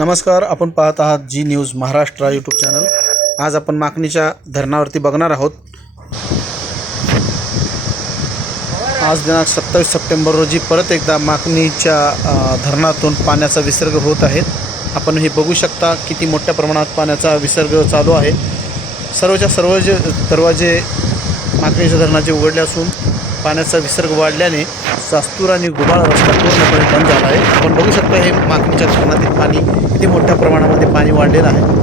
नमस्कार आपण पाहत आहात Zee news Maharashtra YouTube channel. आज आपण माकणीच्या धरणावरती बघणार आहोत. आज दिनांक सत्तावीस सप्टेंबर रोजी परत एकदा माकणीच्या धरणातून पाण्याचा विसर्ग होत आहे. आपण हे बघू शकता किती मोठ्या प्रमाणात पाण्याचा विसर्ग चालू आहे. सर्वच्या सर्व जे दरवाजे माकणीच्या धरणाचे उघडले असून पाण्याचा विसर्ग वाढल्याने सास्तूर आणि गुबाळ रस्ता पूर्णपणे बंद झाला आहे. आपण बघू शकता हे मागणीच्या धरणातील पाणी किती मोठ्या प्रमाणामध्ये पाणी वाढलेलं आहे.